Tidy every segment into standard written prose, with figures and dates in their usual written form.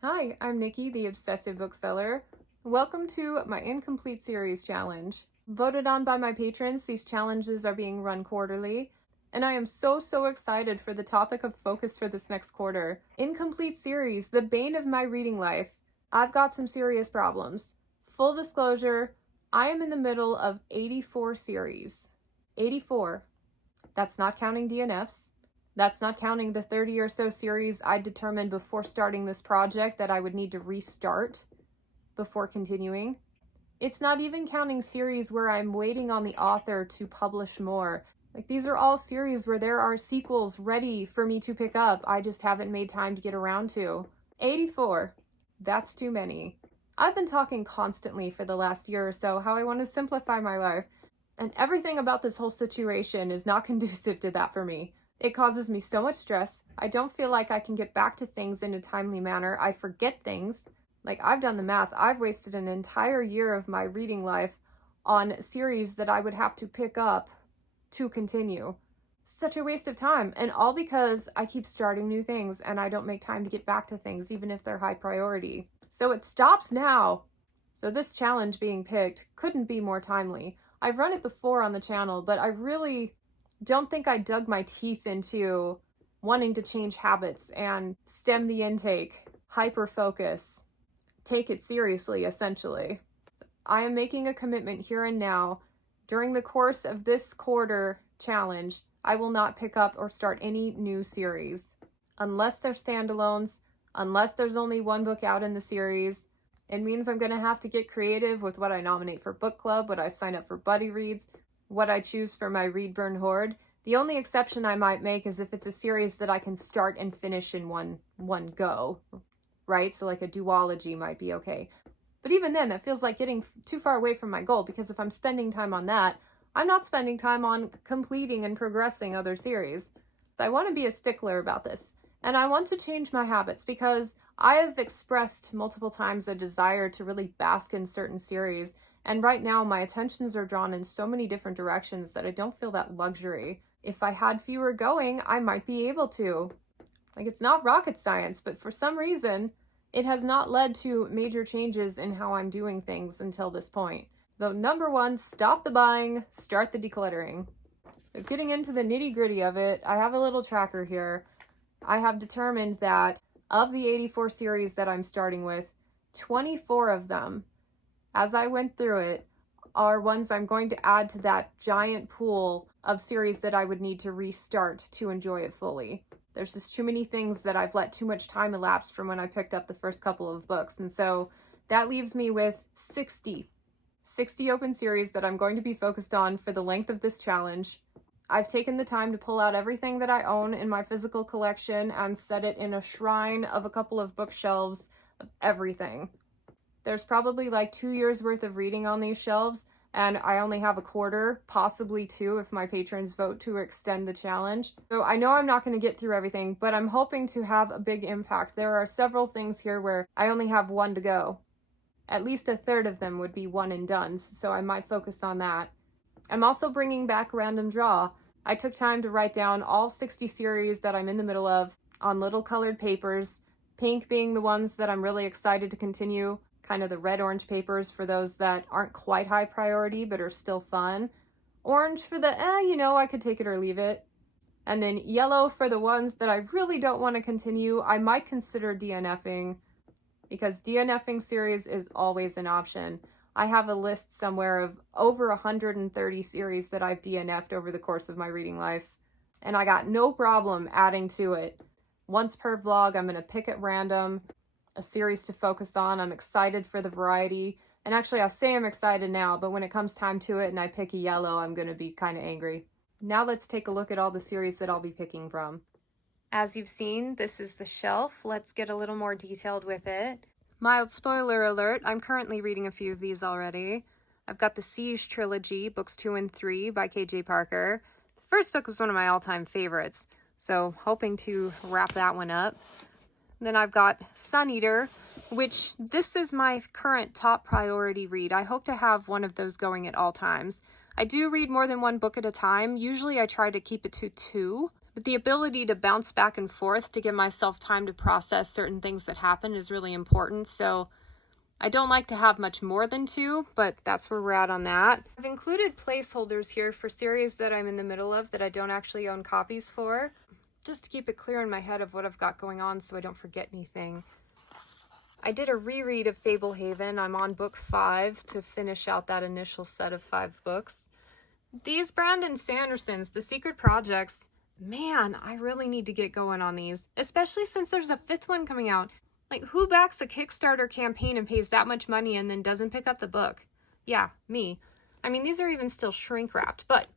Hi, I'm Nikki, the Obsessive Bookseller. Welcome to my Incomplete Series Challenge. Voted on by my patrons, these challenges are being run quarterly, and I am so excited for the topic of focus for this next quarter. Incomplete series, the bane of my reading life. I've got some serious problems. Full disclosure, I am in the middle of 84 series. 84. That's not counting DNFs. That's not counting the 30 or so series I determined before starting this project that I would need to restart before continuing. It's not even counting series where I'm waiting on the author to publish more. Like, these are all series where there are sequels ready for me to pick up. I just haven't made time to get around to. 84. That's too many. I've been talking constantly for the last year or so how I want to simplify my life, and everything about this whole situation is not conducive to that for me. It causes me so much stress. I don't feel like I can get back to things in a timely manner. I forget things. Like, I've done the math. I've wasted an entire year of my reading life on series that I would have to pick up to continue. Such a waste of time. And all because I keep starting new things and I don't make time to get back to things, even if they're high priority. So it stops now. So this challenge being picked couldn't be more timely. I've run it before on the channel, but I really don't think I dug my teeth into wanting to change habits and stem the intake, hyper-focus, take it seriously, essentially. I am making a commitment here and now. During the course of this quarter challenge, I will not pick up or start any new series. Unless they're standalones, unless there's only one book out in the series. It means I'm going to have to get creative with what I nominate for book club, what I sign up for buddy reads, what I choose for my read burn hoard. The only exception I might make is if it's a series that I can start and finish in one go, right? So like a duology might be okay. But even then, that feels like getting too far away from my goal, because if I'm spending time on that, I'm not spending time on completing and progressing other series. I want to be a stickler about this, and I want to change my habits because I have expressed multiple times a desire to really bask in certain series. And right now, my attentions are drawn in so many different directions that I don't feel that luxury. If I had fewer going, I might be able to. Like, it's not rocket science, but for some reason, it has not led to major changes in how I'm doing things until this point. So number one, stop the buying, start the decluttering. So getting into the nitty-gritty of it, I have a little tracker here. I have determined that of the 84 series that I'm starting with, 24 of them, as I went through it, are ones I'm going to add to that giant pool of series that I would need to restart to enjoy it fully. There's just too many things that I've let too much time elapse from when I picked up the first couple of books. And so that leaves me with 60 open series that I'm going to be focused on for the length of this challenge. I've taken the time to pull out everything that I own in my physical collection and set it in a shrine of a couple of bookshelves of everything. There's probably like 2 years worth of reading on these shelves, and I only have a quarter, possibly 2 if my patrons vote to extend the challenge. So I know I'm not going to get through everything, but I'm hoping to have a big impact. There are several things here where I only have 1 to go. At least a third of them would be one and dones, so I might focus on that. I'm also bringing back random draw. I took time to write down all 60 series that I'm in the middle of on little colored papers, pink being the ones that I'm really excited to continue, kind of the red-orange papers for those that aren't quite high priority but are still fun. Orange for the, I could take it or leave it. And then yellow for the ones that I really don't want to continue. I might consider DNFing, because DNFing series is always an option. I have a list somewhere of over 130 series that I've DNF'd over the course of my reading life, and I got no problem adding to it. Once per vlog, I'm going to pick at random a series to focus on. I'm excited for the variety. And actually, I'll say I'm excited now, but when it comes time to it and I pick a yellow, I'm going to be kind of angry. Now let's take a look at all the series that I'll be picking from. As you've seen, this is the shelf. Let's get a little more detailed with it. Mild spoiler alert, I'm currently reading a few of these already. I've got the Siege trilogy, books 2 and 3 by KJ Parker. The first book was one of my all-time favorites, so hoping to wrap that one up. Then I've got Sun Eater, which this is my current top priority read. I hope to have one of those going at all times. I do read more than 1 book at a time. Usually I try to keep it to 2, But the ability to bounce back and forth to give myself time to process certain things that happen is really important. So I don't like to have much more than 2, but that's where we're at on that. I've included placeholders here for series that I'm in the middle of that I don't actually own copies for, just to keep it clear in my head of what I've got going on so I don't forget anything. I did a reread of Fablehaven. I'm on book 5 to finish out that initial set of 5 books. These Brandon Sandersons, The Secret Projects, man, I really need to get going on these, especially since there's a 5th one coming out. Like, who backs a Kickstarter campaign and pays that much money and then doesn't pick up the book? Yeah, me. I mean, these are even still shrink wrapped, but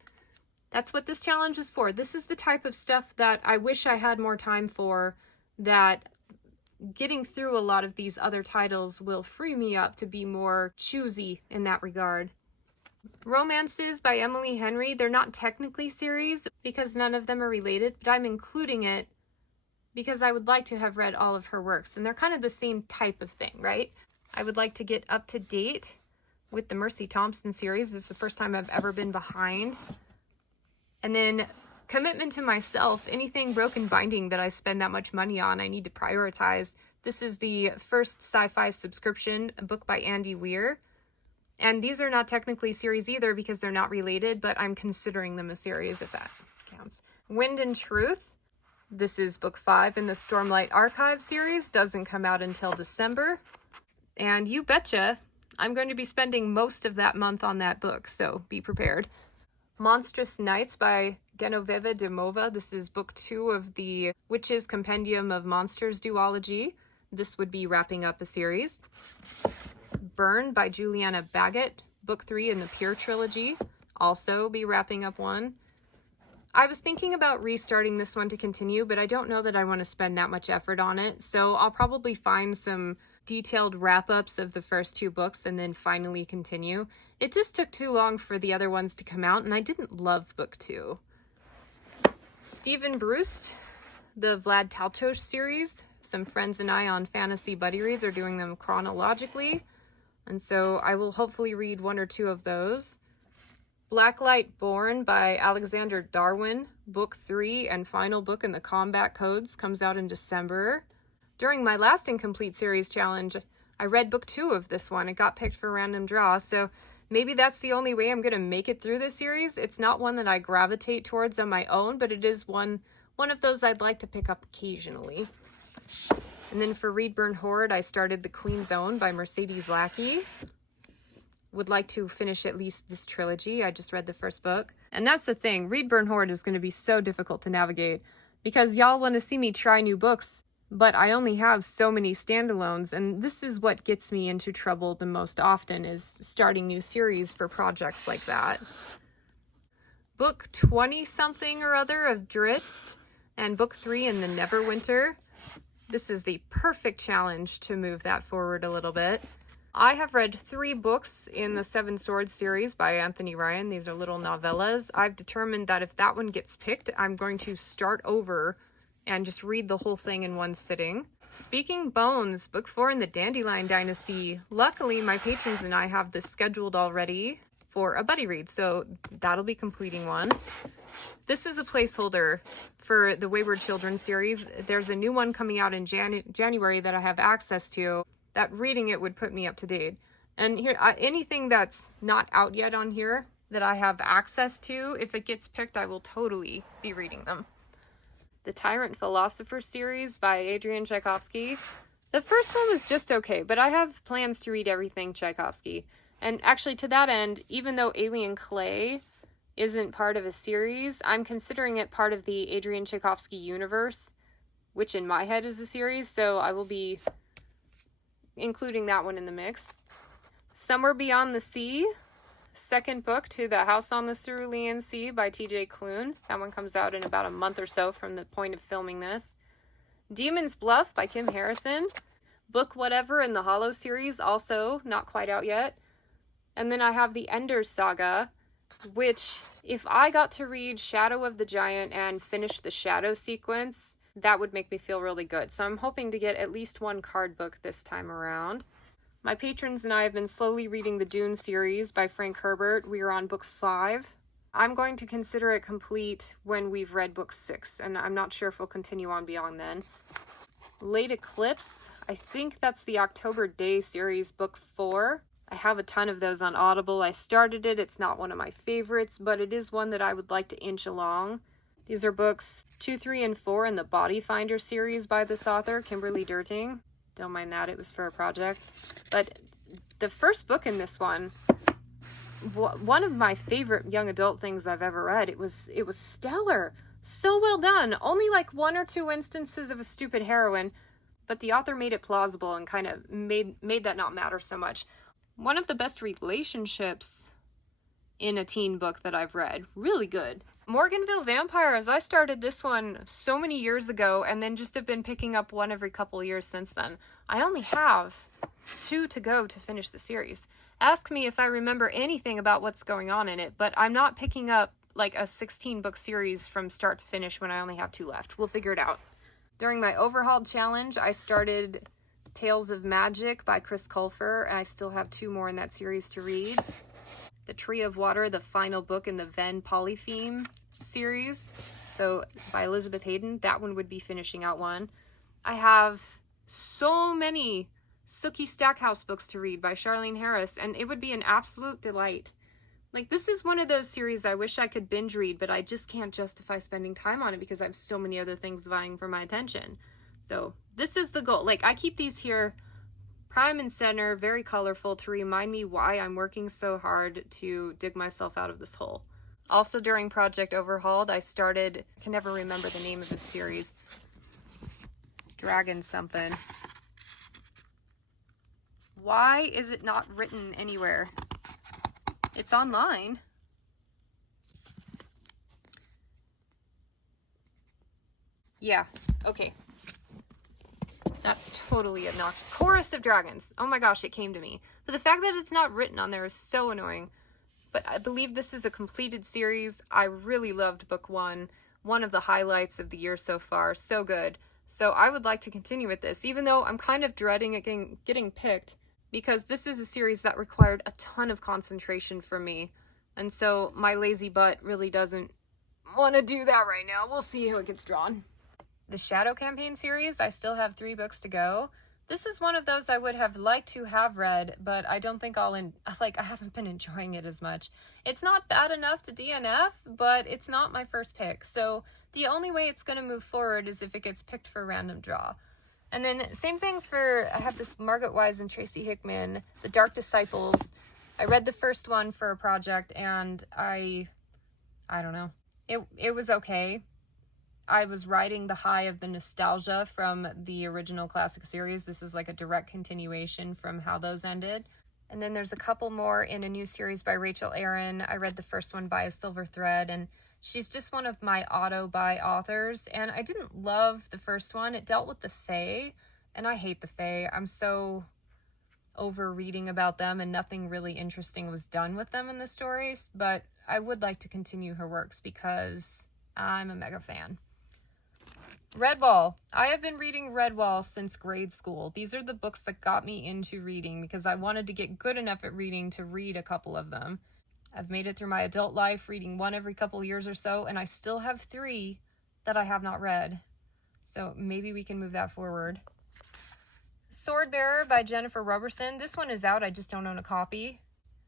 that's what this challenge is for. This is the type of stuff that I wish I had more time for, that getting through a lot of these other titles will free me up to be more choosy in that regard. Romances by Emily Henry, they're not technically series because none of them are related, but I'm including it because I would like to have read all of her works, and they're kind of the same type of thing, right? I would like to get up to date with the Mercy Thompson series. This is the first time I've ever been behind. And then commitment to myself, anything Broken Binding that I spend that much money on, I need to prioritize. This is the first sci-fi subscription, a book by Andy Weir. And these are not technically series either because they're not related, but I'm considering them a series if that counts. Wind and Truth. This is book 5 in the Stormlight Archive series. Doesn't come out until December. And you betcha, I'm going to be spending most of that month on that book, so be prepared. Monstrous Nights by Genoveva Dimova. This is book 2 of the Witches Compendium of Monsters duology. This would be wrapping up a series. Burn by Juliana Baggett, book 3 in the Pure trilogy. Also be wrapping up one. I was thinking about restarting this one to continue, but I don't know that I want to spend that much effort on it, so I'll probably find some detailed wrap-ups of the first 2 books and then finally continue. It just took too long for the other ones to come out, and I didn't love book 2. Stephen Brust, the Vlad Tautos series. Some friends and I on Fantasy Buddy Reads are doing them chronologically, and so I will hopefully read 1 or 2 of those. Blacklight Born by Alexander Darwin, book 3 and final book in the Combat Codes, comes out in December. During my last Incomplete Series challenge, I read book 2 of this one. It got picked for random draw, so maybe that's the only way I'm going to make it through this series. It's not one that I gravitate towards on my own, but it is one of those I'd like to pick up occasionally. And then for Read Burn Horde, I started The Queen's Own by Mercedes Lackey. Would like to finish at least this trilogy. I just read the first book. And that's the thing, Read Burn Horde is going to be so difficult to navigate because y'all want to see me try new books, but I only have so many standalones, and this is what gets me into trouble the most often, is starting new series for projects like that. Book 20-something or other of Drizzt and book 3 in the Neverwinter. This is the perfect challenge to move that forward a little bit. I have read 3 books in the Seven Swords series by Anthony Ryan. These are little novellas. I've determined that if that one gets picked, I'm going to start over and just read the whole thing in one sitting. Speaking Bones, book 4 in the Dandelion Dynasty. Luckily, my patrons and I have this scheduled already for a buddy read, so that'll be completing one. This is a placeholder for the Wayward Children series. There's a new one coming out in January that I have access to. That reading it would put me up to date. And here, anything that's not out yet on here that I have access to, if it gets picked, I will totally be reading them. The Tyrant Philosopher series by Adrian Tchaikovsky. The first one was just okay, but I have plans to read everything Tchaikovsky. And actually, to that end, even though Alien Clay isn't part of a series, I'm considering it part of the Adrian Tchaikovsky universe, which in my head is a series, so I will be including that one in the mix. Somewhere Beyond the Sea, second book to The House on the Cerulean Sea by TJ Klune. That one comes out in about a month or so from the point of filming this. Demon's Bluff by Kim Harrison. Book Whatever in the Hollow series, also not quite out yet. And then I have the Ender Saga, which if I got to read Shadow of the Giant and finish the Shadow sequence, that would make me feel really good. So I'm hoping to get at least 1 card book this time around. My patrons and I have been slowly reading the Dune series by Frank Herbert. We are on book 5. I'm going to consider it complete when we've read book 6, and I'm not sure if we'll continue on beyond then. Late Eclipse, I think that's the October Day series, book 4. I have a ton of those on Audible. I started it. It's not one of my favorites, but it is one that I would like to inch along. These are books 2, 3, and 4 in the Body Finder series by this author, Kimberly Derting. Don't mind that, it was for a project. But the first book in this one, one of my favorite young adult things I've ever read. It was stellar. So well done. Only like 1 or 2 instances of a stupid heroine, but the author made it plausible and kind of made that not matter so much. One of the best relationships in a teen book that I've read. Really good. Morganville Vampires. I started this one so many years ago and then just have been picking up one every couple years since then. I only have 2 to go to finish the series. Ask me if I remember anything about what's going on in it, but I'm not picking up like a 16-book series from start to finish when I only have 2 left. We'll figure it out. During my Overhauled challenge, I started Tales of Magic by Chris Colfer, and I still have 2 more in that series to read. The Tree of Water, the final book in the Venn Polytheme series, so by Elizabeth Hayden. That one would be finishing out one. I have so many Sookie Stackhouse books to read by Charlene Harris, and it would be an absolute delight. Like, this is one of those series I wish I could binge read, but I just can't justify spending time on it because I have so many other things vying for my attention. So this is the goal. Like, I keep these here prime and center, very colorful, to remind me why I'm working so hard to dig myself out of this hole. Also during Project Overhauled, I started, I can never remember the name of this series, Dragon something. Why is it not written anywhere? It's online. Yeah, okay. That's totally obnoxious. Chorus of Dragons. Oh my gosh, it came to me. But the fact that it's not written on there is so annoying. But I believe this is a completed series. I really loved book 1. One of the highlights of the year so far. So good. So I would like to continue with this, even though I'm kind of dreading it getting picked, because this is a series that required a ton of concentration from me. And so my lazy butt really doesn't want to do that right now. We'll see how it gets drawn. The Shadow Campaign series, I still have 3 books to go. This is one of those I would have liked to have read, but I don't think I haven't been enjoying it as much. It's not bad enough to DNF, but it's not my first pick. So the only way it's going to move forward is if it gets picked for random draw. And then same thing for, I have this Margaret Wise and Tracy Hickman, The Dark Disciples. I read the first one for a project and I don't know. It was okay. I was riding the high of the nostalgia from the original classic series. This is like a direct continuation from how those ended. And then there's a couple more in a new series by Rachel Aaron. I read the first one by A Silver Thread, and she's just one of my auto-buy authors. And I didn't love the first one. It dealt with the Fae, and I hate the Fae. I'm so over reading about them, and nothing really interesting was done with them in the stories. But I would like to continue her works because I'm a mega fan. Redwall. I have been reading Redwall since grade school. These are the books that got me into reading because I wanted to get good enough at reading to read a couple of them. I've made it through my adult life reading one every couple years or so, and I still have 3 that I have not read. So maybe we can move that forward. Swordbearer by Jennifer Roberson. This one is out, I just don't own a copy.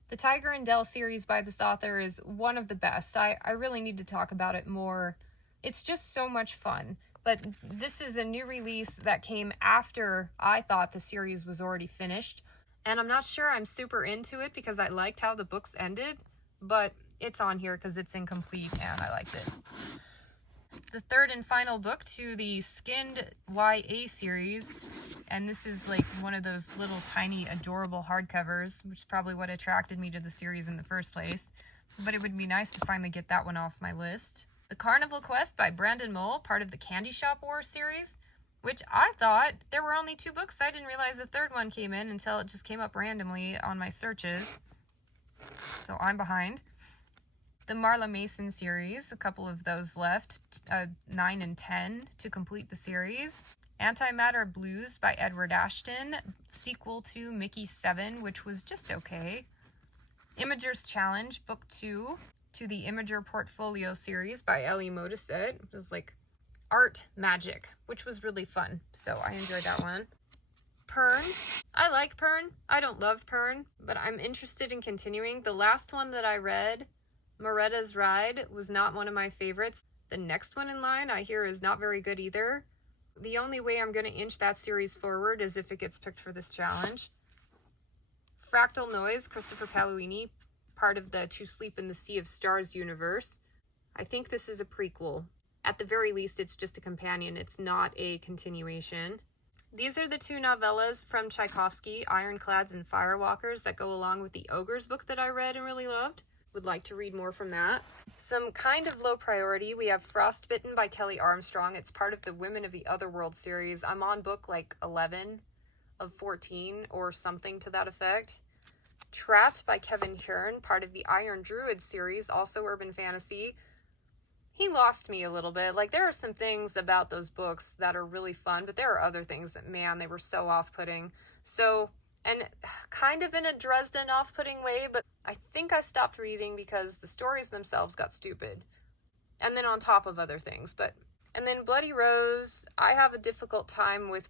The Tiger and Dell series by this author is one of the best. I really need to talk about it more. It's just so much fun. But this is a new release that came after I thought the series was already finished. And I'm not sure I'm super into it because I liked how the books ended, but it's on here because it's incomplete and I liked it. The third and final book to the Skinned YA series, and this is like one of those little tiny adorable hardcovers, which is probably what attracted me to the series in the first place. But it would be nice to finally get that one off my list. The Carnival Quest by Brandon Mull, part of the Candy Shop Wars series, which I thought there were only 2 books. I didn't realize the third one came in until it just came up randomly on my searches. So I'm behind. The Marla Mason series, a couple of those left, 9 and 10 to complete the series. Antimatter Blues by Edward Ashton, sequel to Mickey 7, which was just okay. Imager's Challenge, Book 2. to the Imager Portfolio series by Ellie Modisette. It was like art magic, which was really fun. So I enjoyed that one. Pern. I like Pern. I don't love Pern, but I'm interested in continuing. The last one that I read, Moretta's Ride, was not one of my favorites. The next one in line I hear is not very good either. The only way I'm going to inch that series forward is if it gets picked for this challenge. Fractal Noise, Christopher Paolini, part of the To Sleep in the Sea of Stars universe. I think this is a prequel. At the very least, it's just a companion. It's not a continuation. These are the two novellas from Tchaikovsky, Ironclads and Firewalkers, that go along with the Ogres book that I read and really loved. Would like to read more from that. Some kind of low priority. We have Frostbitten by Kelly Armstrong. It's part of the Women of the Otherworld series. I'm on book like 11 of 14 or something to that effect. Trapped by Kevin Kern, part of the Iron Druid series, also urban fantasy. He lost me a little bit. Like, there are some things about those books that are really fun, but there are other things that, man, they were so off-putting. So, and kind of in a Dresden off-putting way, but I think I stopped reading because the stories themselves got stupid. And then on top of other things. And then Bloody Rose, I have a difficult time with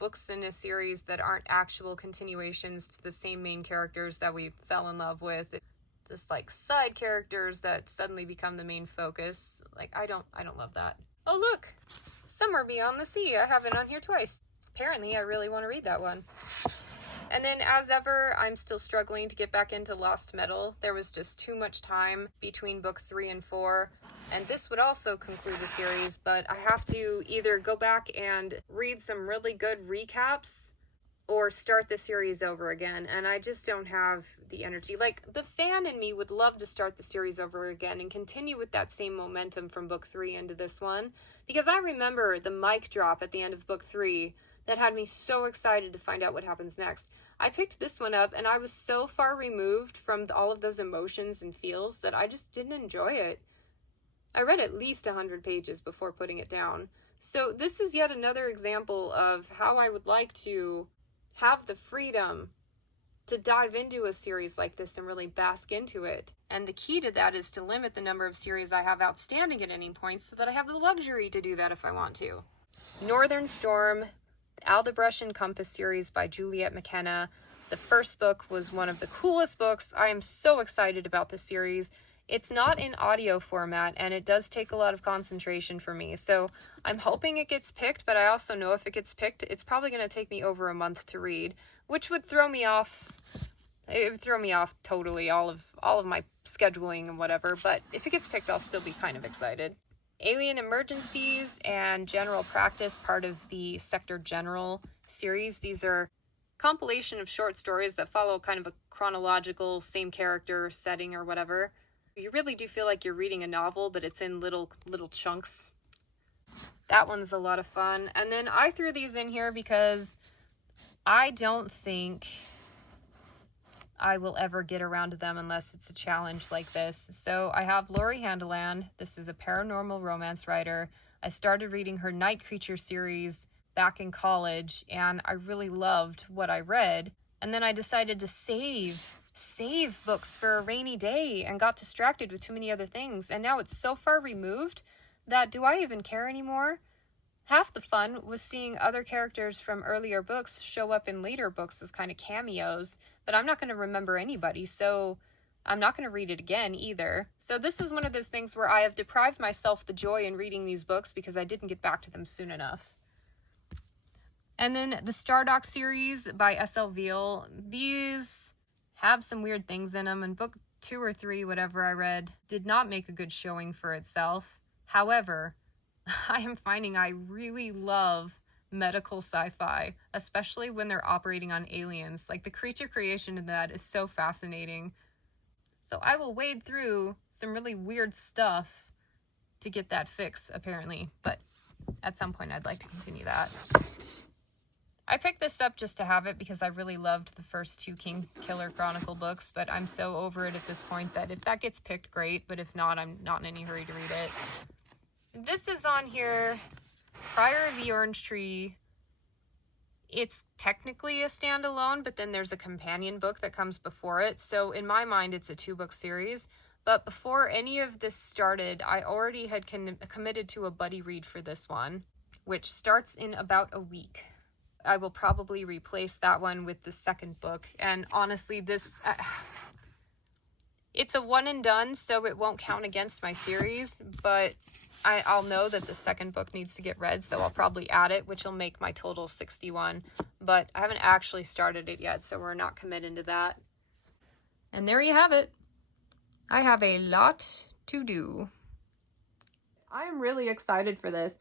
books in a series that aren't actual continuations to the same main characters that we fell in love with. Just like side characters that suddenly become the main focus. Like, I don't love that. Oh, look! Summer Beyond the Sea. I have it on here twice. Apparently, I really want to read that one. And then, as ever, I'm still struggling to get back into Lost Metal. There was just too much time between book 3 and 4. And this would also conclude the series, but I have to either go back and read some really good recaps or start the series over again, and I just don't have the energy. Like, the fan in me would love to start the series over again and continue with that same momentum from book 3 into this one, because I remember the mic drop at the end of book 3 that had me so excited to find out what happens next. I picked this one up, and I was so far removed from all of those emotions and feels that I just didn't enjoy it. I read at least 100 pages before putting it down. So this is yet another example of how I would like to have the freedom to dive into a series like this and really bask into it. And the key to that is to limit the number of series I have outstanding at any point so that I have the luxury to do that if I want to. Northern Storm, the Aldebrecht and Compass series by Juliet McKenna. The first book was one of the coolest books. I am so excited about this series. It's not in audio format, and it does take a lot of concentration for me. So I'm hoping it gets picked, but I also know if it gets picked, it's probably going to take me over a month to read, which would throw me off. It would throw me off totally, all of my scheduling and whatever. But if it gets picked, I'll still be kind of excited. Alien Emergencies and General Practice, part of the Sector General series. These are compilation of short stories that follow kind of a chronological, same character setting or whatever. You really do feel like you're reading a novel, but it's in little chunks. That one's a lot of fun. And then I threw these in here because I don't think I will ever get around to them unless it's a challenge like this. So I have Laurie Handeland. This is a paranormal romance writer. I started reading her Night Creature series back in college, and I really loved what I read. And then I decided to save books for a rainy day and got distracted with too many other things. And now it's so far removed that do I even care anymore? Half the fun was seeing other characters from earlier books show up in later books as kind of cameos, but I'm not going to remember anybody, so I'm not going to read it again either. So this is one of those things where I have deprived myself the joy in reading these books because I didn't get back to them soon enough. And then the Stardock series by S.L. Veal. These have some weird things in them, and book 2 or 3, whatever I read, did not make a good showing for itself. However, I am finding I really love medical sci-fi, especially when they're operating on aliens. Like, the creature creation in that is so fascinating. So I will wade through some really weird stuff to get that fix, apparently. But at some point, I'd like to continue that. I picked this up just to have it because I really loved the first 2 King Killer Chronicle books, but I'm so over it at this point that if that gets picked, great, but if not, I'm not in any hurry to read it. This is on here, Prior of the Orange Tree. It's technically a standalone, but then there's a companion book that comes before it, so in my mind, it's a 2-book series, But before any of this started, I already had committed to a buddy read for this one, which starts in about a week. I will probably replace that one with the second book. And honestly, this... it's a one and done, so it won't count against my series, but I'll know that the second book needs to get read, so I'll probably add it, which will make my total 61. But I haven't actually started it yet, so we're not committing to that. And there you have it. I have a lot to do. I am really excited for this.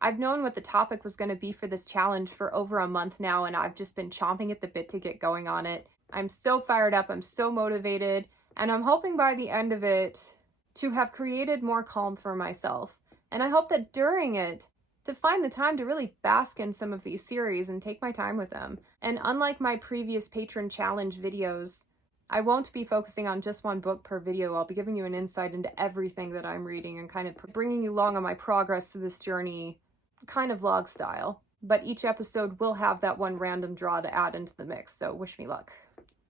I've known what the topic was going to be for this challenge for over a month now, and I've just been chomping at the bit to get going on it. I'm so fired up, I'm so motivated, and I'm hoping by the end of it to have created more calm for myself. And I hope that during it, to find the time to really bask in some of these series and take my time with them. And unlike my previous patron challenge videos, I won't be focusing on just one book per video. I'll be giving you an insight into everything that I'm reading and kind of bringing you along on my progress through this journey, kind of vlog style. But each episode will have that one random draw to add into the mix, so wish me luck.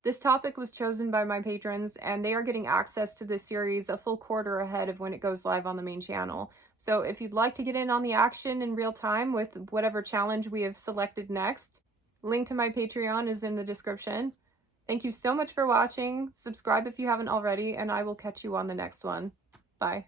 This topic was chosen by my patrons, and they are getting access to this series a full quarter ahead of when it goes live on the main channel. So if you'd like to get in on the action in real time with whatever challenge we have selected next, link to my Patreon is in the description. Thank you so much for watching. Subscribe if you haven't already, and I will catch you on the next one. Bye.